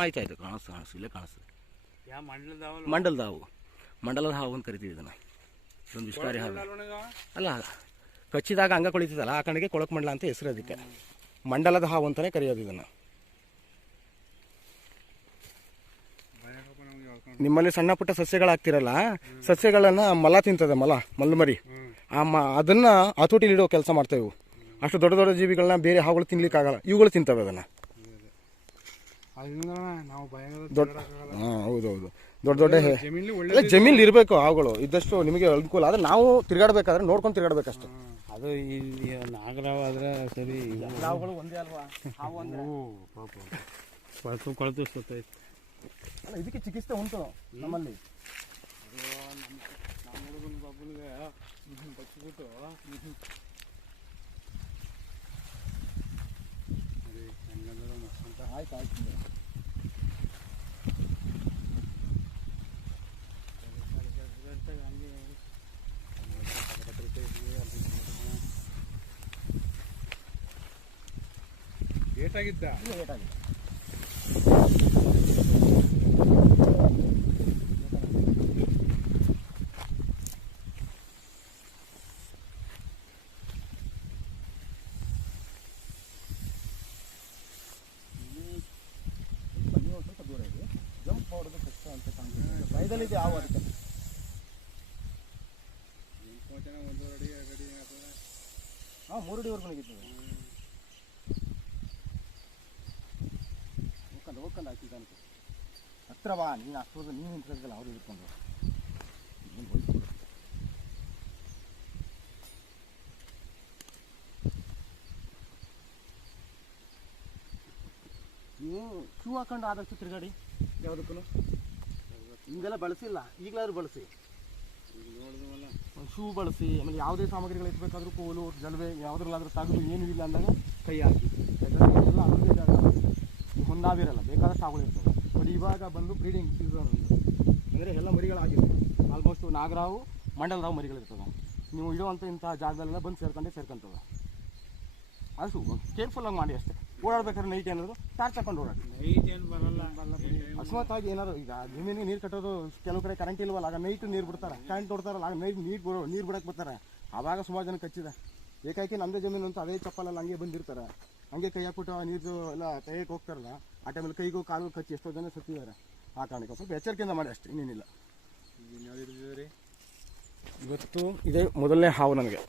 ಆಯ್ತಾಯ್ತು, ಕಾಣಿಸ್ತು ಇಲ್ಲೇ ಕಾಣಿಸ್ತದೆ. ಮಂಡಲದ ಹಾವು, ಮಂಡಲದ ಹಾವು ಅಂತ ಕರಿತೀವಿ ಇದನ್ನು. ಇದೊಂದು ವಿಷಕಾರಿ ಹಾವು ಅಲ್ಲ, ಕಚ್ಚಿದಾಗ ಅಂಗ ಕೊಳಿತದಲ್ಲ ಆ ಕಡೆಗೆ ಕೊಳಕು ಮಂಡಲ ಅಂತ ಹೆಸರು. ಅದಕ್ಕೆ ಮಂಡಲದ ಹಾವು ಅಂತಲೇ ಕರೆಯೋದು ಇದನ್ನು. ನಿಮ್ಮಲ್ಲಿ ಸಣ್ಣ ಪುಟ್ಟ ಸಸ್ಯಗಳಾಗ್ತಿರಲ್ಲ, ಸಸ್ಯಗಳನ್ನು ಮಲ ತಿಂತದೆ, ಮಲ್ಲು ಮರಿ. ಅದನ್ನು ಹತೋಟಿಲಿಡೋ ಕೆಲಸ ಮಾಡ್ತೇವೆ. ಅಷ್ಟು ದೊಡ್ಡ ದೊಡ್ಡ ಜೀವಿಗಳನ್ನ ಬೇರೆ ಹಾವುಗಳು ತಿನ್ಲಿಕ್ಕಾಗಲ್ಲ, ಇವುಗಳು ತಿಂತವೆ ಅದನ್ನು. ಹೌದೌದು, ದೊಡ್ಡ ದೊಡ್ಡ ಜಮೀನು ಇರಬೇಕು ಹಾವುಗಳು ಇದ್ದಷ್ಟು ನಿಮಗೆ ಅನುಕೂಲ. ಆದರೆ ನಾವು ತಿರುಗಾಡ್ಬೇಕಾದ್ರೆ ನೋಡ್ಕೊಂಡು ತಿರುಗಾಡ್ಬೇಕಷ್ಟೆ. ಅದು ಇಲ್ಲಿ ನಾಗರಾವ್ ಆದ್ರೆ ಸರಿ, ಹಾವುಗಳು ಒಂದೇ ಅಲ್ವಾ ಹಾವು ಅಂದ್ರೆ. ಕೊಳತು ಸತ್ತೈತೆ ಅಲ್ಲ, ಇದಕ್ಕೆ ಚಿಕಿತ್ಸೆ ಉಂಟು ನಮ್ಮಲ್ಲಿ. ನಮ್ಮ ಹುಡುಗನ ಬಾಬುನಿಗೆ ಬಚ್ಚಿಬಿಟ್ಟು ಆಯ್ತು ಏಟಾಗಿದ್ದ ಬೈದಲ್ಲಿದೆ ಹಾವು. ಅದಕ್ಕೆ ಹಾಂ 3 ಅಡಿವರೆಗೂ ನಿಗಿರ್ತದೆ. ಹೋಗ್ಕೊಂಡು ಹಾಕಿದ್ದಾನೆ ಹತ್ರ ಬಾ, ನೀನು ಅಷ್ಟೊಂದು ನೀನು ನಿಂತ್ಕೊಳ್ಳಲ್ಲ, ಅವ್ರು ಇಟ್ಕೊಂಡು ನೀವು ಶೂ ಹಾಕೊಂಡು ಆದಷ್ಟು ತಿರುಗಾಡಿ. ಯಾವುದಕ್ಕೂ ಹಿಂಗೆಲ್ಲ ಬಳಸಿಲ್ಲ, ಈಗಲಾದ್ರೂ ಬಳಸಿ. ಶೂ ಬಳಸಿ. ಆಮೇಲೆ ಯಾವುದೇ ಸಾಮಗ್ರಿಗಳು ಎತ್ತಬೇಕಾದ್ರೂ ಕೋಲು ಜಲವೆ ಯಾವುದ್ರಲ್ಲಾದ್ರೂ ತೆಗೆದು ಏನೂ ಇಲ್ಲ ಅಂದಾಗ ಕೈ ಹಾಕಿ. ಎಲ್ಲ ಅಡುಗೆ ಜಾಗ ಹೊಂದಾವಿರಲ್ಲ, ಬೇಕಾದಷ್ಟು ಹಾವುಗಳು ಇರ್ತವೆ. ಬಟ್ ಇವಾಗ ಬಂದು ಬ್ರೀಡಿಂಗ್ ಸೀಸನ್ ಅಂದರೆ ಎಲ್ಲ ಮರಿಗಳಾಗಿವೆ. ಆಲ್ಮೋಸ್ಟು ನಾಗರಾವು ಮಂಡಲರಾವು ಮರಿಗಳಿರ್ತವೆ. ನೀವು ಇಡುವಂಥ ಇಂಥ ಜಾಗದಲ್ಲೆಲ್ಲ ಬಂದು ಸೇರ್ಕೊಂತವೆ. ಅದು ಕೇರ್ಫುಲ್ಲಾಗಿ ಮಾಡಿ ಅಷ್ಟೇ. ಓಡಾಡ್ಬೇಕಾದ್ರೆ ನೈಟ್ ಏನಾದರೂ ಟಾರ್ಚ್ ಹಾಕೊಂಡು ಓಡಾಡಿ. ನೈಟ್ ಏನು ಬರಲ್ಲ. ಅಕಸ್ಮಾತ್ತಾಗಿ ಏನಾದ್ರು ಈಗ ಜಮೀನಿಗೆ ನೀರು ಕಟ್ಟೋದು ಕೆಲವು ಕಡೆ ಕರೆಂಟ್ ಇಲ್ವಲ್ಲ, ಆಗ ನೈಟ್ ನೀರು ಬಿಡ್ತಾರೆ. ಕರೆಂಟ್ ನೋಡ್ತಾರಲ್ಲ, ಆಗ ನೈಟ್ ನೀರು ಬಿಡಕ್ಕೆ ಬರ್ತಾರೆ. ಆವಾಗ ಸುಮಾರು ಜನ ಕಚ್ಚಿದೆ. ಏಕಾಏಕಿ ನಮ್ಮದೇ ಜಮೀನು ಅಂತ ಅದೇ ಚಪ್ಪಲಲ್ಲಿ ಹಂಗೆ ಬಂದಿರ್ತಾರೆ. ಹಂಗೆ ಕೈ ಹಾಕ್ಬಿಟ್ಟು ನೀರು ಎಲ್ಲ ತೆಗೆಯಕ್ಕೆ ಹೋಗ್ತಾರಲ್ಲ, ಆ ಟೈಮಲ್ಲಿ ಕೈಗೂ ಕಾಲು ಕಚ್ಚಿ ಎಷ್ಟೋ ಜನ ಸತ್ತಿದ್ದಾರೆ. ಆ ಕಾರಣಕ್ಕೆ ಸ್ವಲ್ಪ ಎಚ್ಚರಿಕೆಯಿಂದ ಮಾಡಿ ಅಷ್ಟೇ, ಇನ್ನೇನಿಲ್ಲ. ಇವತ್ತು ಇದೇ ಮೊದಲನೇ ಹಾವು ನನಗೆ.